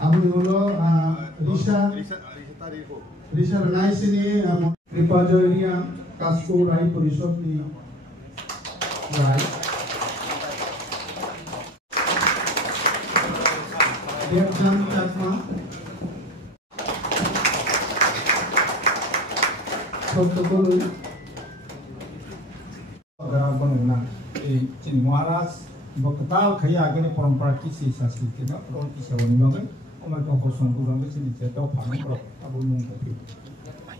Abang holo Risha Ranai sini Kripajoya Kasko Rai Porishod ni Rai Devan Chatma Protocol Garabana in Maras Boktal Kaya again from practice Saskina, from Kisawani, Omato Songurang, in the Panam, Abu Mungu.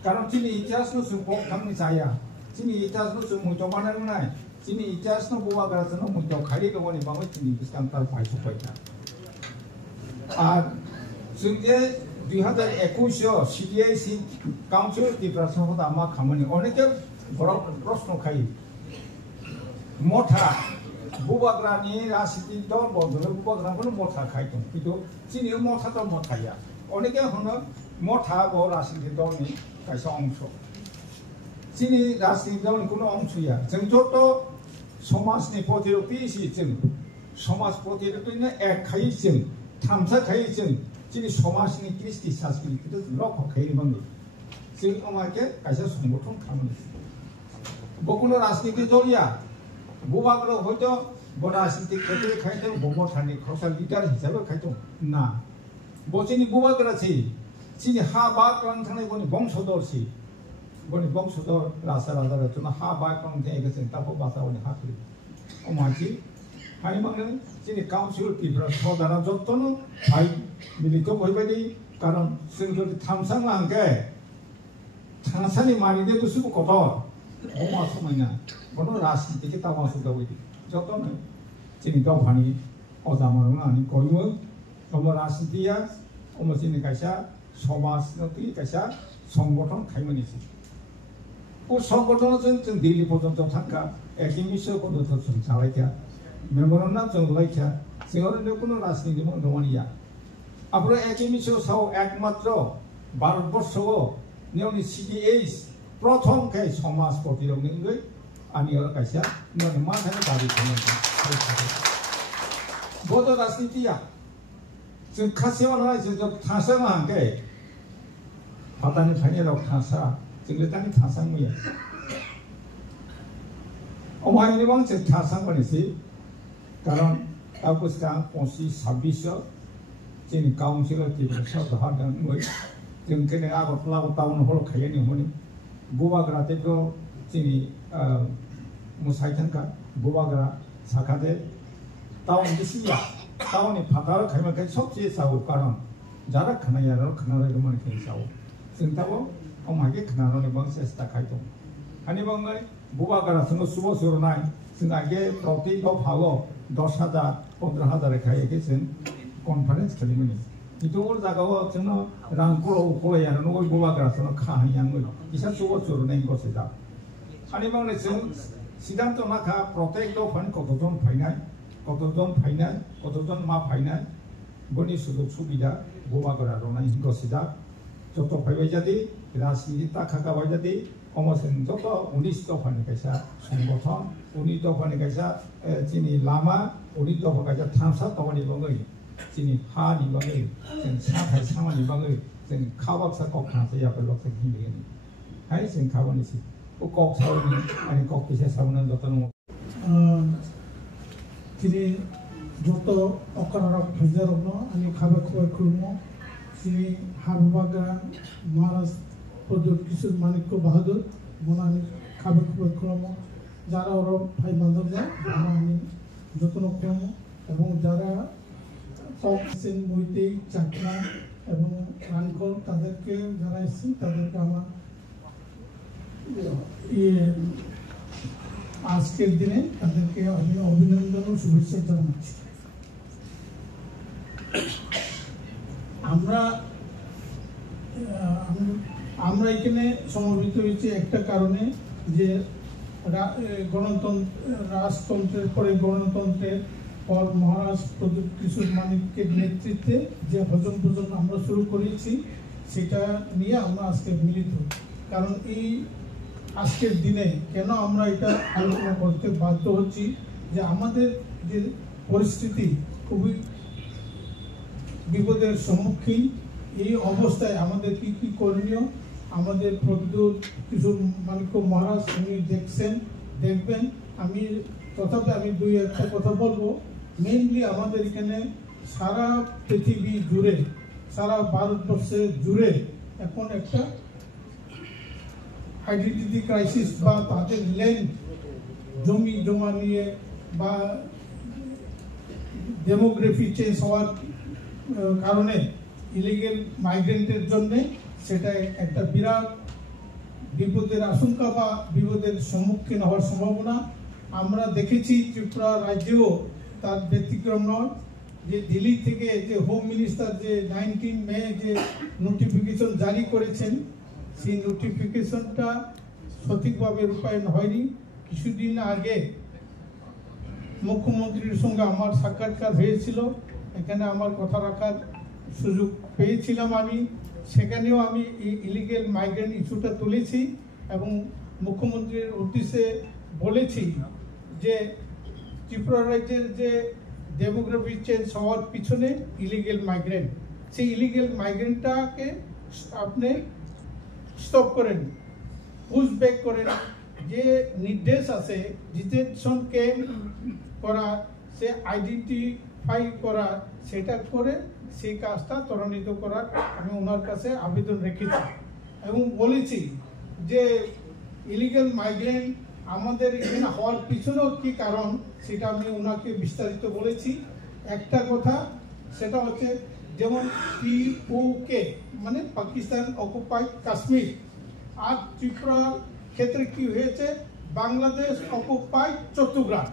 Currently, it has no support coming Saya. Sini it has no Mutomana, Sini it has no Buagas, no Muto Kariga, one in Bangladesh, this cantal fight to fight. Sunday, we had an echo show, CDAC Council, the person of the Ama Kamani, only Rosno Kai. Mota, Bubagrani, Rasiti, Don, Bubagram, Mota Kaito, Pito, Sini Mota Motaya, only Honor, Mota or Rasiti Doni, Kaisong show. Sini Rasiti Don Kuno Suya, Zentoto, Somas Nepotero Pisi, Somas Potero, a Kaisin, Tamsa Kaisin, Sini Somas Nikisti Saski, Lock of Kaimani. Sing Omake, Kaisa Sumoton Kaman. Bokuno Rasiti Doya. Bubagro Hoto, Bonasiti, Kaito, Bobotani, Costa Litar, his ever Kaito. Na. Botini Bubagrati, see the Haba Kantani, Bongsodorsi, Boni Bongsodor, Lasara, to the Haba Kantagas and Tapo Bata on the Happy. Omachi, Haniman, see the council people, Hodana Jotono, I Milito Bobedi, Karam, Single Tamsan Lange, Tansani Maride to Sukotor, Omasumana. Bono Rasi, take it out of the way. Joton, Chinito Honey, Ozamarani, Koyu, Omorasitia, almost in the Kasha, Somas, no Kasha, Somboton, Kaimanis. O Somboton and Daily Potom Tanka, a Kimisho Kodoton Salakia, Memorandums of Lakia, Senor Nokuno Rasi, the one year. Abra Akimisho saw Akmatro, Barboso, nearly CDAs, Proton case, Somas for the English. Ani orang kasih, ni orang mana tadi kamu. Bodoh rasiti ya. Jadi kasih orang lain jadi thasa mangke. Patani banyak orang thasa, jadi tadi thasa muya. Orang ini bang jadi thasa mana sih? Karena aku sekarang posisi sabisa, jadi kaum sila tiba sahaja dan muya. Jadi kena aku lalu tahun holo kaya ni mana. Buat kerana itu jadi Musaitanka, Bubagra, Sakade, Town this year, Town in Patara, Kamaka, Sochi, Sao Karan, Jara Kanayaro, Kanara, Sao. Sintavo, oh my God, Kanara, Banses Takaito. Hanibanga, Bubagra, no Subo Suranai, Sinage, Proti, of Hago, Doshada, Odrahada, Kayakisan, conference ceremony. It all the go, Ranko, Koya, and no Bubagra, no Kahan, is a Subo Suranai goes it up. Hanibanga, Sidanto Maka, protect of one Cotodon Final, Cotodon Ma Final, Bonisu Subida, Bumagora Rona in Gosida, Toto Pavajadi, Rasita Kakavajadi, almost in Toto, Unisto Panicasa, Sumboton, Unito Panicasa, Tini Lama, Unito Pagaja Tansa, Tawani Bangai, Tini Hani Bangai, and Santa Samani Bangai, then Kawaksa Kokasa, Lots of Him. I think Kawanisi. Kok sauni ani kok bisa saunan dotan kini joto okara bhajarno ani khaba khoi khulmo sini harbaga maras produr kisur manikko bahadur monani khaba khoi khulmo jara oro bhai bandhobra ani jotono khulmo ebong jara toksin muite chakna ebong rankol taderke jara esi taderke ama আজকের দিনে তাদেরকে আমি অভিনন্দন ও শুভেচ্ছা জানাচ্ছি। আমরা এখানে সমবেত হয়েছি একটা কারণে যে রাজতন্ত্রের পরে গণতন্ত্রের পর মহারাজ প্রদীপ কিশোর মানিকের নেতৃত্বে যে ভজন ভোজন আমরা শুরু করেছি সেটা নিয়ে আমরা আজকে মিলিত। কারণ এই আজকের দিনে কেন আমরা এটা আলোচনা করতে বাধ্য হচ্ছি যে আমাদের যে পরিস্থিতি খুবই বিপদের সম্মুখীন। এই অবস্থায় আমাদের কি কি করণীয়, আমাদের প্রদ্যুৎ কিশোর মানিক্য মহারাজ উনি দেখবেন। তথাপি আমি দুই একটা কথা বলবো। মেইনলি আমাদের এখানে সারা পৃথিবী জুড়ে, সারা ভারতবর্ষে জুড়ে এখন একটা আইডেন্টিটি ক্রাইসিস বা তাদের ল্যান্ড জমি জমা নিয়ে বা ডেমোগ্রাফি চেঞ্জ হওয়ার কারণে ইলিগেল মাইগ্রেন্টের জন্য সেটা একটা বিরাট বিপদের আশঙ্কা বা বিপদের সম্মুখীন হওয়ার সম্ভাবনা আমরা দেখেছি। ত্রিপুরা রাজ্যেও তার ব্যতিক্রম নয়, যে দিল্লি থেকে যে হোম মিনিস্টার যে 19 মে যে নোটিফিকেশন জারি করেছেন, সেই নোটিফিকেশনটা সঠিকভাবে রূপায়ণ হয়নি। কিছুদিন আগে মুখ্যমন্ত্রীর সঙ্গে আমার সাক্ষাৎকার হয়েছিল, এখানে আমার কথা রাখার সুযোগ পেয়েছিলাম আমি। সেখানেও আমি এই ইলিগেল মাইগ্রেন্ট ইস্যুটা তুলেছি এবং মুখ্যমন্ত্রীর উদ্দেশ্যে বলেছি যে ত্রিপুরা রাজ্যের যে ডেমোগ্রাফি চেঞ্জ হওয়ার পিছনে ইলিগেল মাইগ্রেন্ট, সেই ইলিগেল মাইগ্রেন্টটাকে আপনি স্টপ করেন, পুশ ব্যাক করেন। যে নির্দেশ আছে ডিটেনশন ক্যাম্প করা, সে আইডেন্টিফাই করা, সেটা করে সেই কাজটা ত্বরান্বিত করার আমি ওনার কাছে আবেদন রেখেছি এবং বলেছি যে ইলিগাল মাইগ্রেন্ট আমাদের এখানে হওয়ার পিছনেও কি কারণ সেটা আমি ওনাকে বিস্তারিত বলেছি। একটা কথা সেটা হচ্ছে যেমন POK মানে পাকিস্তান অকুপাইড কাশ্মীর, আর ত্রিপুরার ক্ষেত্রে কি হয়েছে বাংলাদেশ অকুপাইড চট্টগ্রাম,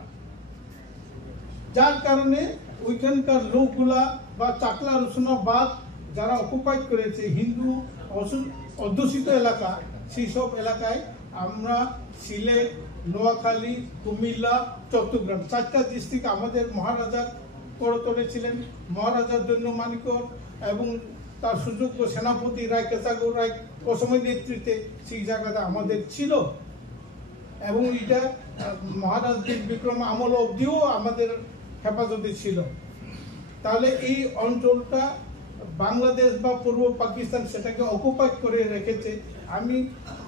যার কারণে ওইখানকার লোকগুলা বা চাকলা রসুনাবাদ যারা অকুপাইড করেছে হিন্দু অধ্যুষিত এলাকা, সেই সব এলাকায় আমরা সিলেট, নোয়াখালী, কুমিল্লা, চট্টগ্রাম 4টা ডিস্ট্রিক্ট আমাদের মহারাজা করে তুলেছিলেন। মহারাজার জন্য মানিক্য এবং তার সুযোগ্য সেনাপতি রায় কেশাগৌর রায় অসময় নেতৃত্বে সেই জায়গাটা আমাদের ছিল এবং এটা মহারাজ বিক্রম আমল অবধিও আমাদের হেফাজতে ছিল। তাহলে এই অঞ্চলটা বাংলাদেশ বা পূর্ব পাকিস্তান সেটাকে অকুপাইড করে রেখেছে। আমি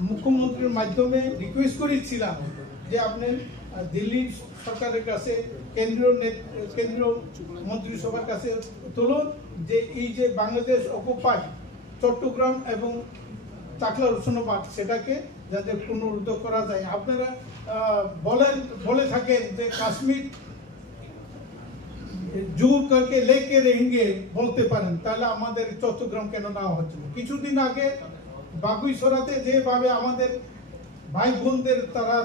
মুখ্যমন্ত্রীর মাধ্যমে রিকোয়েস্ট করেছিলাম যে আপনি দিল্লি সরকারের কাছে কেন্দ্রীয় মন্ত্রিসভার কাছে তুলুন যে এই যে বাংলাদেশ অকুপাইড চট্টগ্রাম এবং চাকলা রসুনাবাদ সেটাকে যাতে পুনরুদ্ধার করা যায়। আপনারা বলে থাকেন যে কাশ্মীর জোর করকে লেকে রেঙ্গে বলতে পারেন, তাহলে আমাদের চট্টগ্রাম কেন নেওয়া হচ্ছে? কিছুদিন আগে বাগুইছড়াতে যেভাবে আমাদের ভাই বোনদের তারা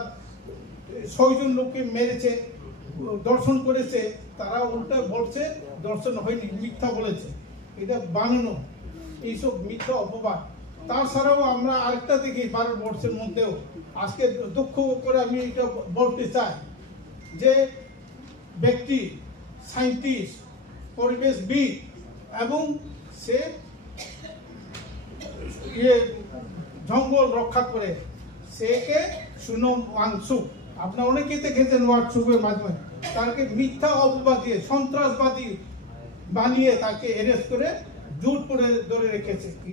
6 জন লোককে মেরেছে, দর্শন করেছে, তারা উল্টা বলছে দর্শন হয়নি, মিথ্যা বলেছে, এটা বানানো, এইসব মিথ্যা অপবাদ। তাছাড়াও আমরা আরেকটা দেখি ভারতবর্ষের মধ্যেও আজকে দুঃখ করে আমি এটা বলতে চাই যে ব্যক্তি সায়েন্টিস্ট, পরিবেশবিদ এবং সে জঙ্গল রক্ষা করে, সেকে সুনম ওয়াংসুক, আপনারা অনেকেই দেখেছেন হোয়াটসঅ্যাপের মাধ্যমে, তাকে মিথ্যা অপবাদ দিয়ে সন্ত্রাসবাদী বানিয়ে তাকে অ্যারেস্ট করে জোর করে ধরে রেখেছে।